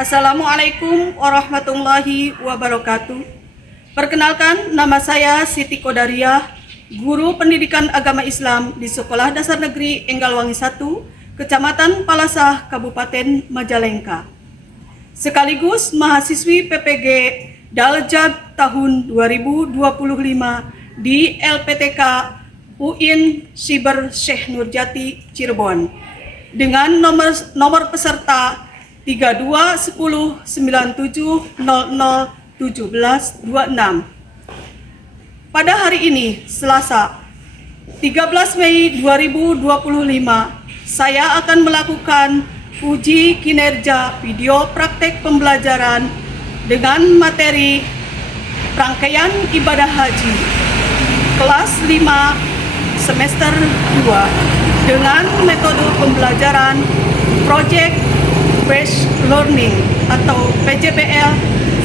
Assalamualaikum warahmatullahi wabarakatuh. Perkenalkan, nama saya Siti Kodariah, Guru Pendidikan Agama Islam di Sekolah Dasar Negeri Enggalwangi 1, Kecamatan Palasah, Kabupaten Majalengka. Sekaligus mahasiswi PPG Daljab tahun 2025 di LPTK UIN Siber Syekh Nurjati Cirebon dengan nomor peserta 321097001726. Pada hari ini, Selasa, 13 Mei 2025, saya akan melakukan uji kinerja video praktek pembelajaran dengan materi rangkaian ibadah haji kelas 5 semester 2 dengan metode pembelajaran Project Based Learning atau PJBL.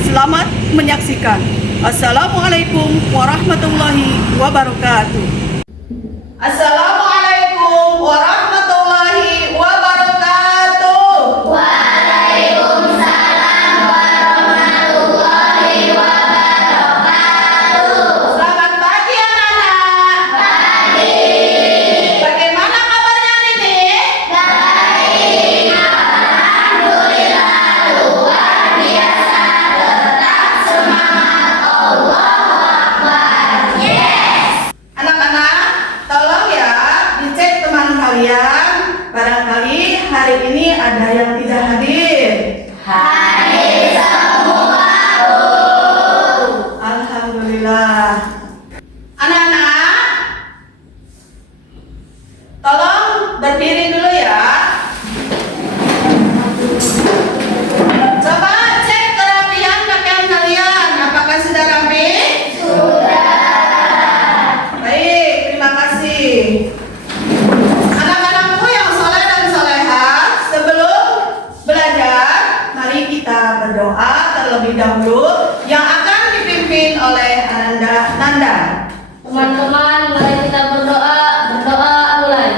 Selamat menyaksikan. Assalamualaikum warahmatullahi wabarakatuh. Assalamualaikum warahmatullahi wabarakatuh. Waalaikumsalam warahmatullahi wabarakatuh. Selamat pagi anak-anak. Pagi. Bagaimana kabarnya hari ini? Baik. Alhamdulillah luar biasa. Tetap semangat. Allahu Akbar. Yes. Anak-anak, tolong ya dicek teman kalian. Barangkali hari ini ada yang tidak hadir. Hadir semua, Bu. Alhamdulillah. Anak-anak, tolong berdiri dulu ya. Coba cek kerapian pakaian kalian. Apakah sudah rapi? Baik, terima kasih. Anak-anakku yang soleh dan solehah, sebelum belajar, mari kita berdoa terlebih dahulu yang akan dipimpin oleh Ananda Nanda. Teman-teman, mari kita berdoa. Berdoa mulai.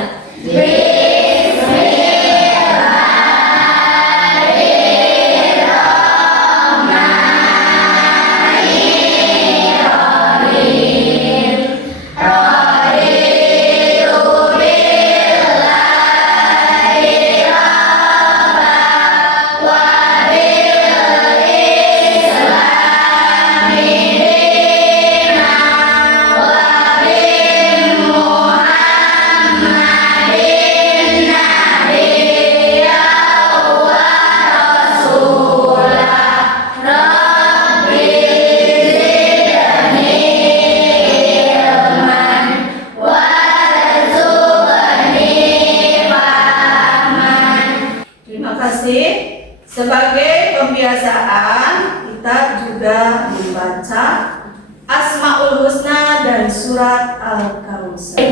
Terima kasih. Sebagai pembiasaan, kita juga membaca Asmaul Husna dan surat Al-Kautsar.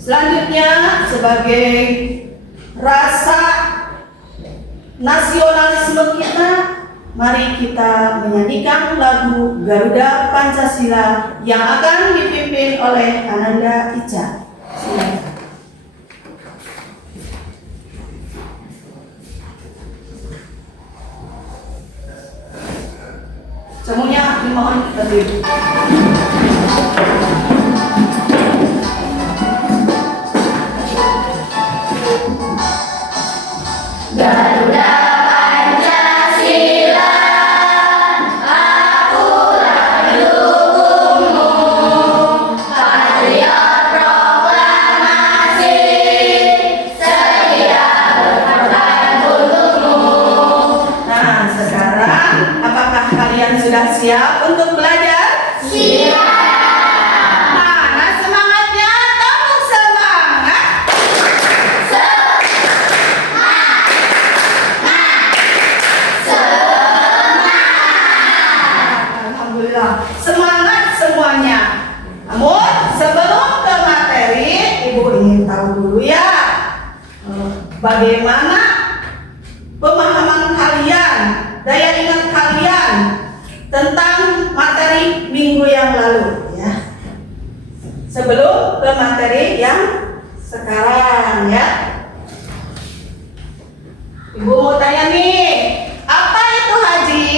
Selanjutnya, sebagai rasa nasionalisme kita, mari kita menyanyikan lagu Garuda Pancasila yang akan dipimpin oleh Ananda Ica. Silakan. Semuanya dimohon berdiri. Garuda Pancasila, akulah pendukungmu, patriot proklamasi, setia berkorban untukmu. Nah, sekarang apakah kalian sudah siap untuk belajar? Siap. Mana semangatnya? Tepuk semangat. Alhamdulillah, semangat semuanya. Namun sebelum ke materi, Ibu ingin tahu dulu ya, bagaimana pemahaman kalian, daya ingat kalian tentang materi minggu yang lalu ya. Sebelum ke materi yang sekarang ya. Ibu mau tanya nih, apa itu haji?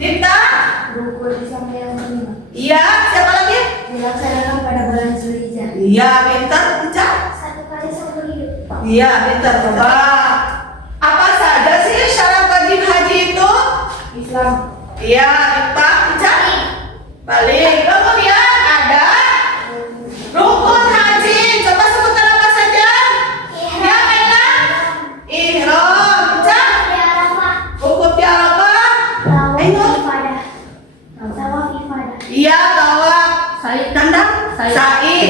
Dita? Buku disampaikan kelima Iya, siapa lagi? dilaksanakan pada bulan Zulhijjah. Iya, pintar, Ica. 1 kali seumur hidup. Iya, pintar, coba. Apa saja sih syarat wajib haji itu? Islam. Iya, Dita, Ica. Balik. Kemudian ada rukun haji. Coba sebutkan apa saja? Ya, Ella. Ihram, Ica. Wukuf di Arafah. Ayo. Tawaf ifadah. Iya, tawaf. Sa'i. Kandang. Sa'i. Sa'i.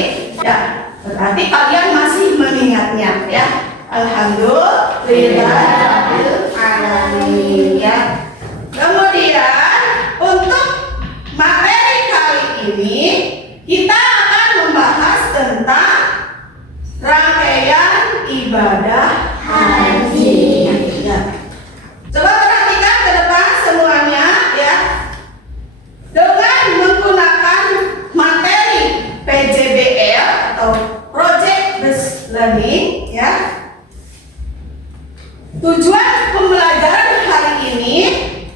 Ya, berarti kalian masih mengingatnya ya. Alhamdulillahirrahmanirrahim ya. Kemudian untuk materi kali ini kita akan membahas tentang rangkaian ibadah haji. Ya. Coba perhatikan ke depan semuanya ya. Dengan menggunakan materi PJBL atau Project Based Learning ya. Tujuan pembelajaran hari ini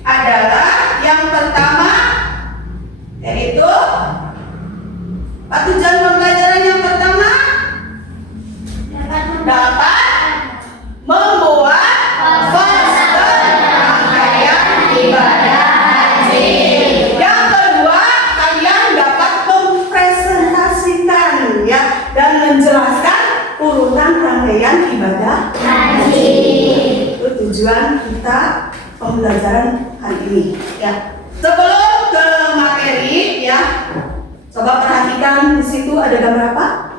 adalah yang pertama yaitu apa tujuan pembelajaran yang pertama? Dapat membuat poster rangkaian ibadah haji. Yang kedua, kalian dapat mempresentasikan ya dan menjelaskan urutan rangkaian ibadah haji. Itu tujuan kita pembelajaran hari ini ya. Sebelum ke materi ya, coba perhatikan di situ ada gambar apa?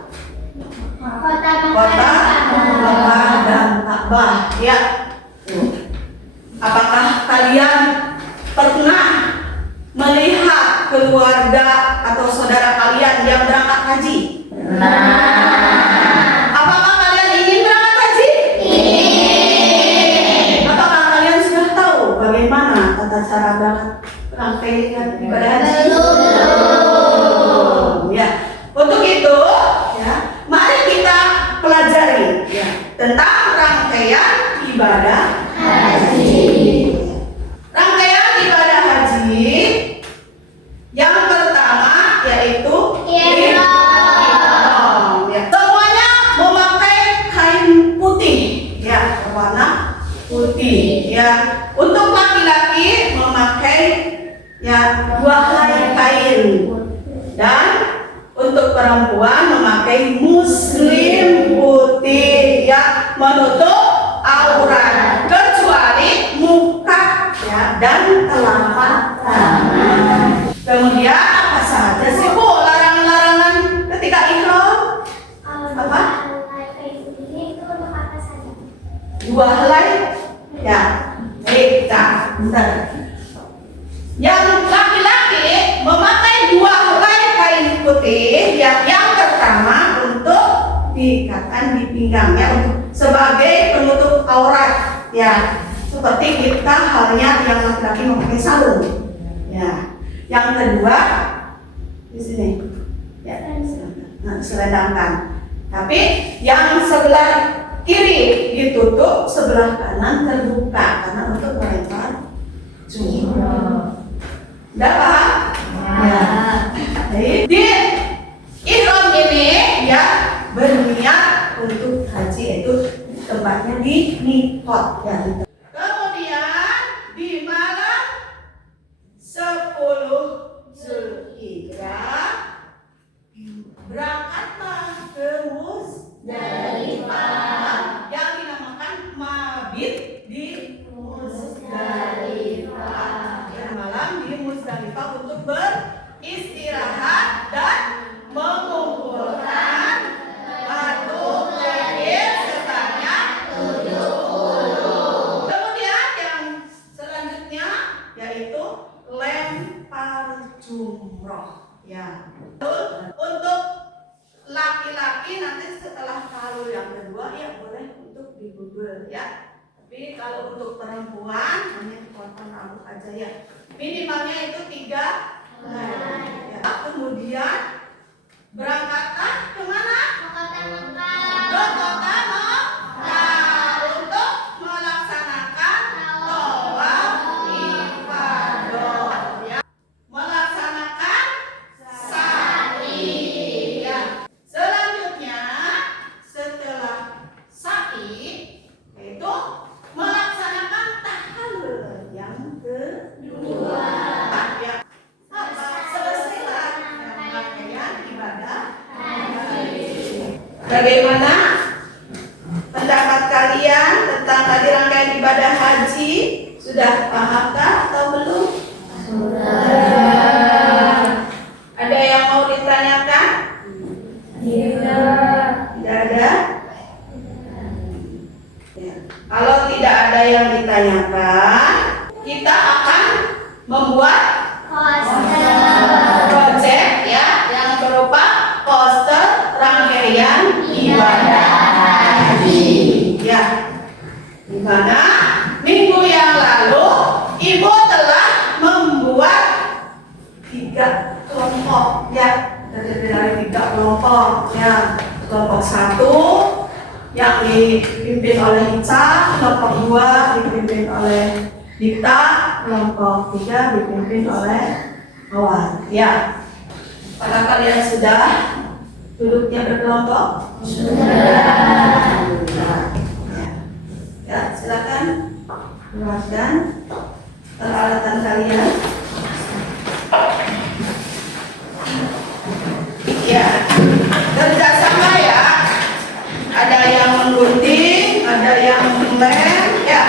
Kota Kota Mekah dan Ka'bah ya. Apakah kalian pernah melihat keluarga atau saudara kalian yang berangkat haji? Apakah kalian ingin berangkat haji? Apakah kalian sudah tahu bagaimana tata cara berangkat rangkaian ibadah haji? Ya. Untuk itu ya, mari kita pelajari ya tentang rangkaian ibadah haji. Rangkaian ibadah haji yang pertama yaitu ihram. Ya. Semuanya memakai kain putih ya, warna putih ya. Untuk laki-laki memakai ya 2 helai kain dan untuk perempuan memakai muslim putih ya, menutup aurat kecuali muka ya dan telapak tangan. Kemudian apa saja sih Bu larangan-larangan ketika ihram? Apa? 2 helai ya. Baik, bentar. Yang laki-laki memakai 2 helai kain putih ya. Yang pertama untuk diikatkan di pinggangnya untuk sebagai penutup aurat ya. Seperti kita halnya yang laki-laki memakai sarung ya. Yang kedua di sini ya, selendangkan. Tapi yang sebelah kiri ditutup, sebelah kanan terbuka karena untuk melempar jumroh. Udah paham? Ya. Baik. Di ihram ini ya berniat untuk haji, itu tempatnya di miqat ya. Kemudian di malam 10 Zulhijjah berangkatlah ke Muzdalifah yang dinamakan mabit di Muzdalifah. Ya, malam di Muzdalifah untuk beristirahat dan mengumpulkan batu kerikil sebanyak 70. Kemudian yang selanjutnya yaitu lempar jumroh. Ya. Untuk laki-laki nanti setelah kalung yang kedua ya boleh untuk digubel ya. Tapi kalau untuk perempuan hanya dipotong rambut aja ya. Minimalnya itu 3 helai. Ya. Kemudian berangkatlah kemana? Ke kota Mekah untuk melaksanakan tawaf ifadah. Ya. Melaksanakan sa'i. Ya. Selanjutnya setelah sa'i yaitu melaksanakan tahallul yang kedua. Ya. Selesailah rangkaian ibadah haji. Bagaimana pendapat kalian tentang tadi rangkaian ibadah haji? Sudah pahamkah atau belum? Sudah. Ada yang mau ditanyakan? Tidak. Tidak ada? Ya. Kalau tidak ada yang ditanyakan, kita akan membuat project ya yang berupa poster rangkaian ibadah haji. Ya. Di mana minggu yang lalu Ibu telah membuat 3 kelompok ya, terdiri dari 3 kelompok ya. Kelompok 1 yang dipimpin oleh Ica, kelompok 2 dipimpin oleh Dikta, kelompok 3 dipimpin oleh Awan. Ya, apakah kalian sudah duduknya berkelompok? Sudah. Ya, silakan keluarkan peralatan kalian. Ya, kerjasama ya. Ada yang menggunting, ada yang lem, ya.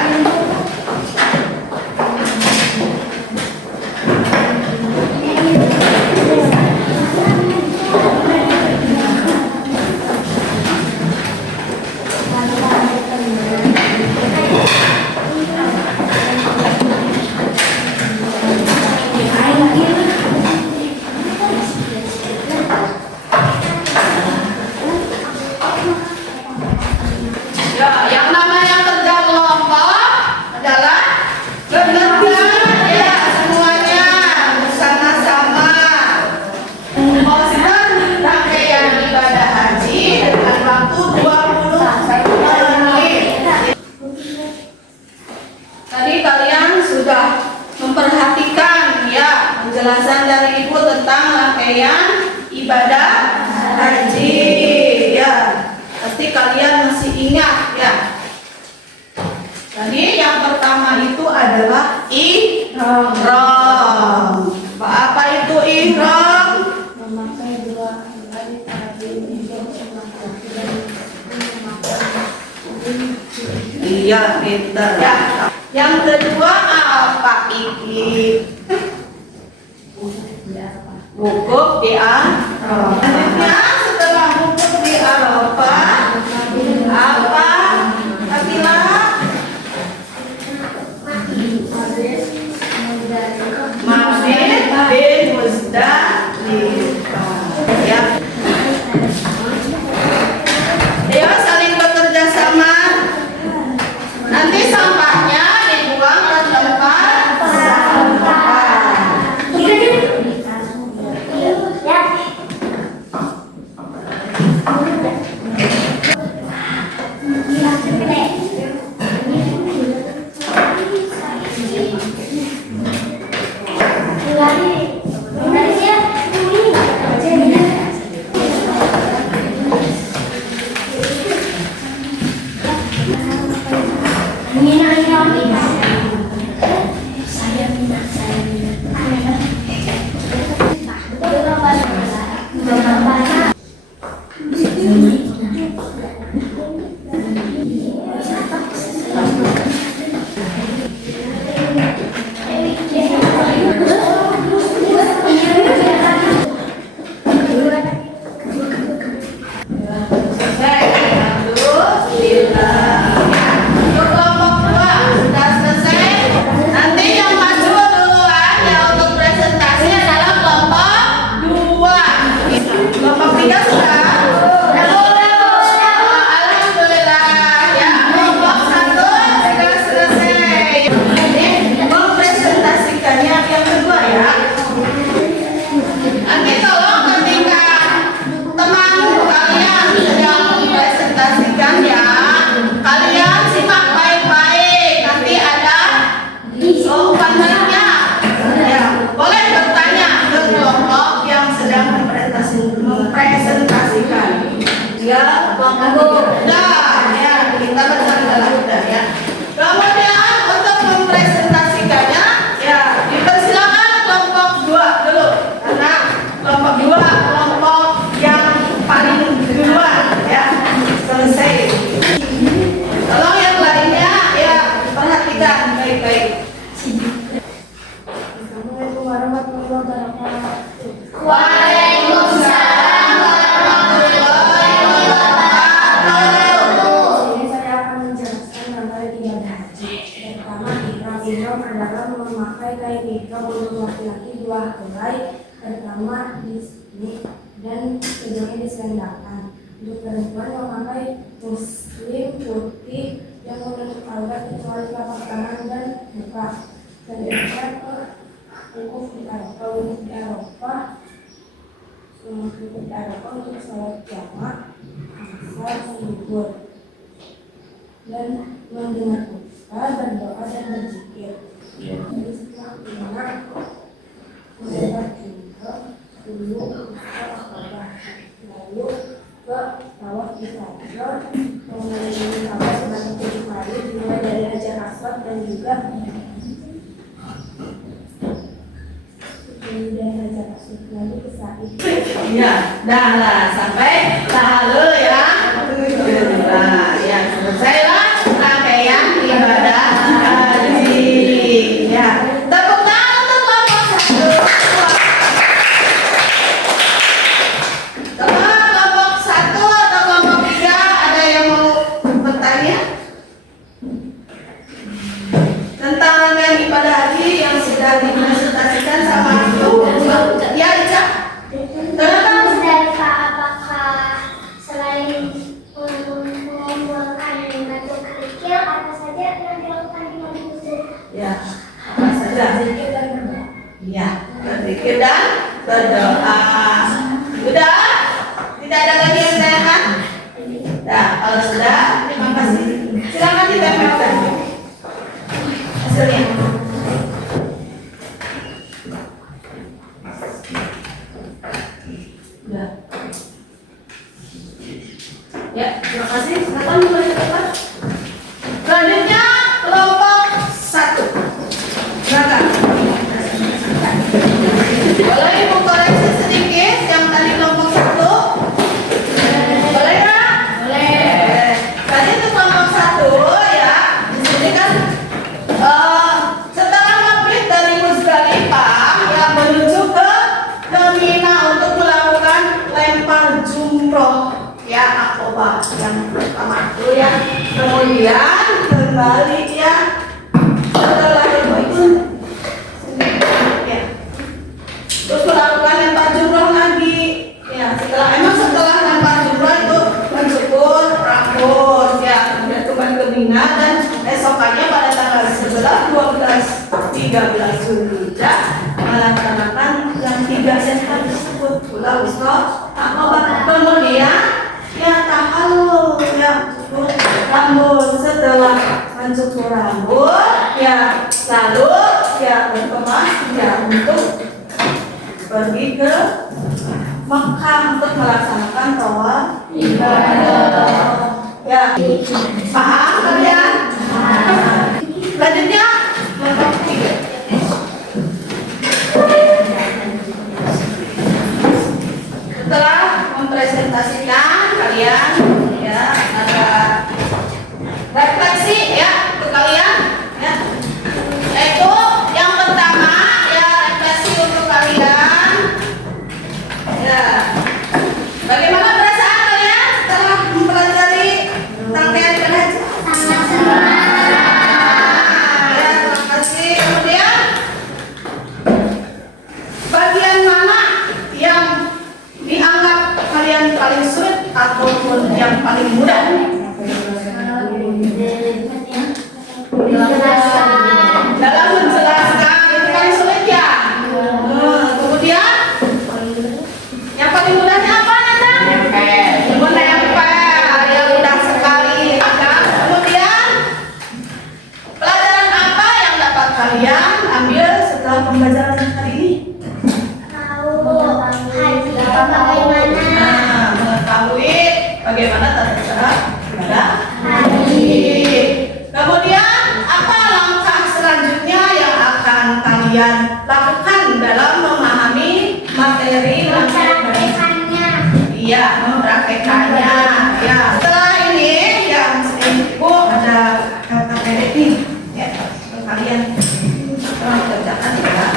Ya, yang namanya kerja kelompok adalah bekerja ya semuanya bersama-sama. Poster rangkaian ibadah haji dengan waktu 20 menit. Tadi kalian sudah memperhatikan ya penjelasan dari Ibu tentang rangkaian ibadah haji ya. Pasti kalian masih ingat ya. Tadi yang pertama itu adalah ihram. Apa itu ihram? Memakai 2 helai tadi Iya, pintar. Ya. Yang kedua apa iki? Wukuf di Arafah. Selanjutnya setelah wukuf di Arafah apa? Akila? Mabit di Muzdalifah. Ya. Ayo saling bekerja sama. Nanti sampahnya dibuang ke tempat sampah. adalah memakai kain ikram untuk laki-laki 2 helai, pertama di sini dan keduanya di selendangkan. Untuk perempuan memakai muslim putih yang menutup aurat kecuali telapak tangan dan muka. Sedangkan wukuf di Arafah untuk sholat jamak, asar, subuh, dan mendengar khutbah, berdoa dan berzikir. Jadi setelah mendengar mendapat juga dulu Akobah, lalu ke tawaf ifadah, mengenai tawaf sebanyak 7 kali dimulai dari Hajar Aswad dan juga dari Hajar Aswad lalu ke Sa'i. Ya, dah sampai lalu ya. Nah, ya selesailah rangkaian ibadah haji. Ya, tepuk tangan untuk kelompok 1. Kelompok 1 atau kelompok 3 ada yang mau bertanya tentang rangkaian ibadah haji yang sudah dipresentasikan sama Ibu? Ya, Ica. Muzdalifah apakah selain mengumpulkan batu kerikil apa saja yang dilakukan di Muzdalifah? Ya, apa saja? Zikir dan berdoa. Ya, berzikir dan berdoa. Sudah? Tidak ada lagi yang ditanyakan? Nah, kalau sudah, terima kasih. Silakan ditempelkan hasilnya. Sudah. Ya, terima kasih. Silakan mulai cepat. Selanjutnya kelompok 1. Silakan. Boleh Ibu koreksi sedikit yang tadi kelompok 1? Boleh nggak? Boleh. Tadi itu kelompok 1 ya. Di sini kan setelah maghrib dari Muzdalifah ya menuju ke Mina untuk melakukan lempar jumroh ya Akobah yang pertama itu ya. Kemudian kembali ya setelah itu ya terus melakukan lempar jumroh lagi ya. Setelah lempar jumroh itu mencukur rambut ya, kemudian kembali ke Mina dan esokannya pada tanggal 11, 12, 13 Zulhijjah melaksanakan yang 3 sentra tersebut Pulau Wisno Akobah. Kemudian ya tahallul ya, cukur rambut. Setelah mencukur rambut ya lalu ya berkemas ya untuk pergi ke Mekah untuk melaksanakan tawaf ibadah. Ya, paham kalian? Selanjutnya kelompok 3. Setelah mempresentasikan kalian ya ada refleksi ya untuk kalian ya, yaitu yang pertama ya refleksi untuk kalian ya. Bagaimana perasaan kalian setelah mempelajari rangkaian ibadah haji? Sangat senang. Ya, terima kasih. Kemudian bagian mana yang dianggap kalian paling sulit ataupun yang paling mudah? Dalam menjelaskan itu paling sulit ya. Kemudian yang paling mudahnya apa Nanda? Menempel, ya mudah sekali. Kemudian pelajaran apa yang dapat kalian ambil setelah pembelajaran hari ini? Haji bagaimana? Nah, mengetahui bagaimana tata cara ibadah Haji. Kemudian apa langkah selanjutnya yang akan kalian lakukan dalam memahami materi rangkaian ibadah? Mempraktekannya. Iya, mempraktekannya. Ya, setelah ini yang Ibu ada KKPD nih, ya, untuk kalian tolong kerjakan ya.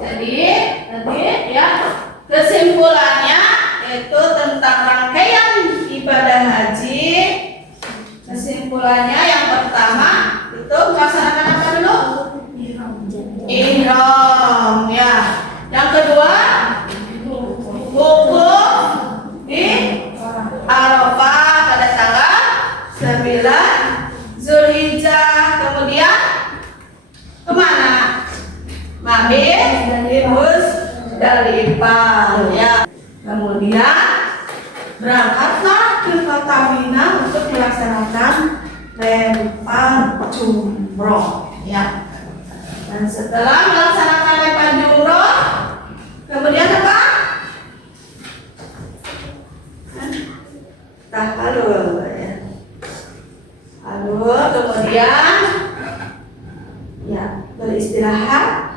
Jadi tadi ya kesimpulannya itu tentang rangkaian ibadah haji. Kesimpulannya yang pertama itu melaksanakan apa dulu? Ihram ya. Yang kedua wukuf di Arafah pada tanggal 9 Zulhijjah. Kemudian kemana? Mabit di Musdalifah ya. Kemudian berangkatlah ke kota Mina untuk melaksanakan lempar jumroh ya. Dan setelah melaksanakan lempar jumroh, kemudian apa? Tahalul ya. Lalu kemudian ya beristirahat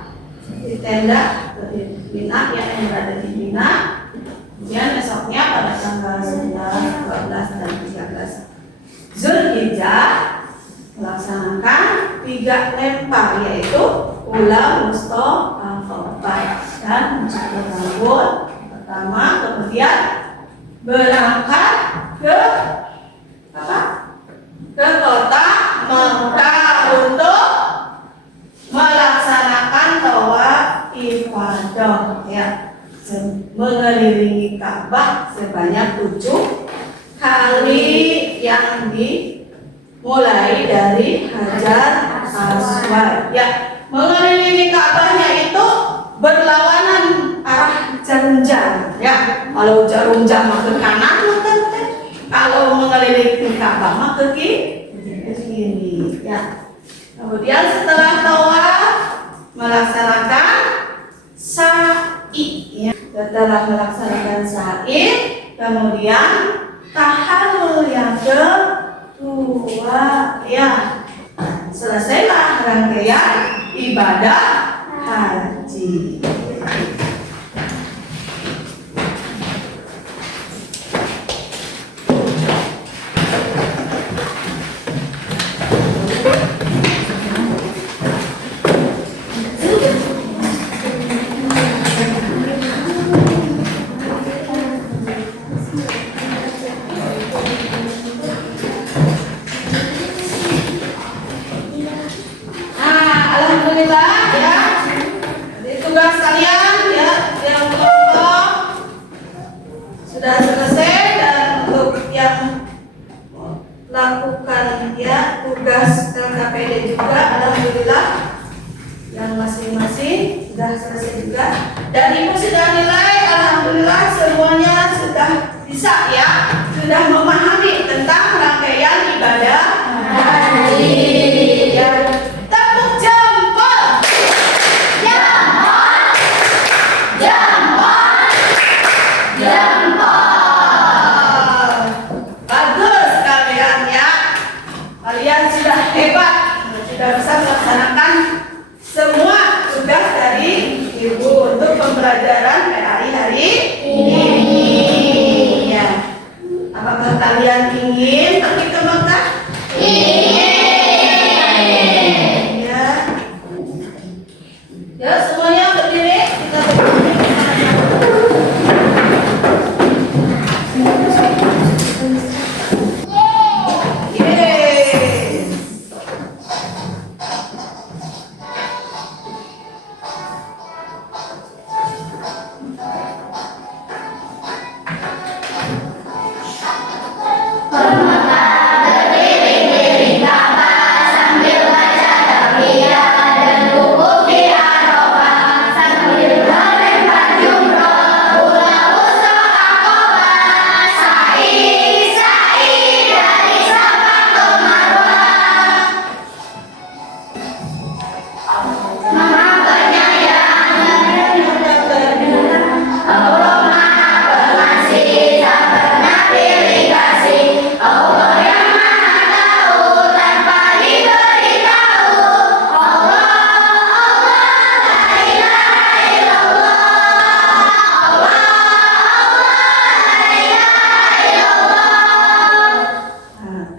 di tenda di Mina ya, yang berada di Mina. Kemudian besoknya pada tanggal 9, 12 dan 13 Zulhijjah melaksanakan 3 lempar, yaitu ula, wusta, aqabah dan mencukur rambut pertama. Kemudian berangkat ke apa? Ke kota Mekah untuk melaksanakan tawaf ifadah ya, mengelilingi Ka'bah sebanyak 7 kali yang dimulai dari Hajar Aswad ya. Mengelilingi Ka'bahnya itu berlawanan arah jam-jam ya. Kalau jarum jam ke kanan maka kalau mengelilingi Ka'bah maka ke kiri ya. Kemudian setelah tawaf melaksanakan sa'i ya. Setelah melaksanakan sa'i kemudian tahallul yang kedua ya. Selesailah rangkaian ibadah haji. Alhamdulillah ya. Jadi tugas kalian ya yang kelompok sudah selesai, dan untuk yang lakukan ya tugas LKPD juga alhamdulillah yang masing-masing sudah selesai juga, dan ibu sudah nilai alhamdulillah semuanya sudah bisa ya, sudah memahami tentang rangkaian ibadah haji ya. Tepuk jempol. Jempol. Jempol. Jempol. Bagus kalian ya. Kalian sudah hebat, sudah bisa melaksanakan semua tugas dari ibu untuk pembelajaran PAI hari ini ya. Apakah kalian ingin pergi ke Mekah? Ya, semuanya berdiri, kita berdiri. Yeay.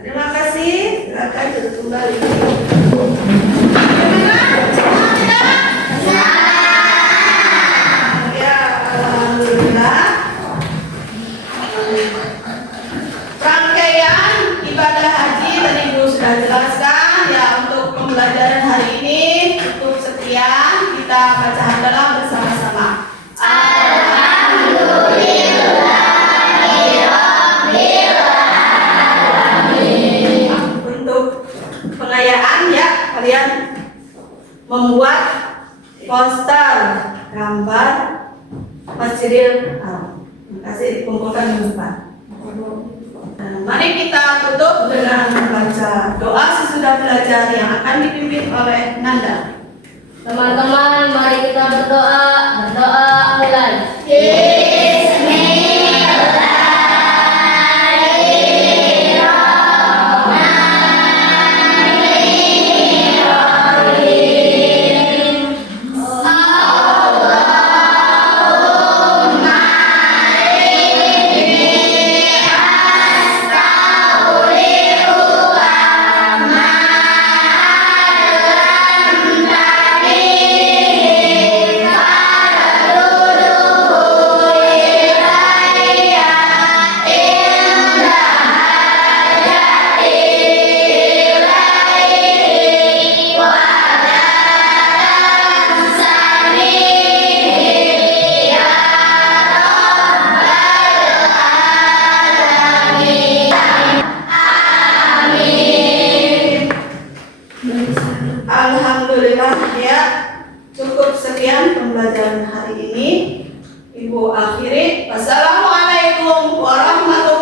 Terima kasih. Silakan duduk kembali. Bagaimana? Senang tidak? Senang. jelaskan ya untuk pembelajaran hari ini. Cukup sekian, kita baca hamdalah bersama-sama. Untuk pengayaan ya, kalian membuat poster gambar Masjidil Haram. Terima kasih, dikumpulkan di depan. Mari kita tutup dengan membaca doa sesudah belajar yang akan dipimpin oleh Nanda. Teman-teman, mari kita berdoa. Berdoa mulai. Alhamdulillah ya, cukup sekian pembelajaran hari ini. Ibu akhiri. Wassalamualaikum warahmatullahi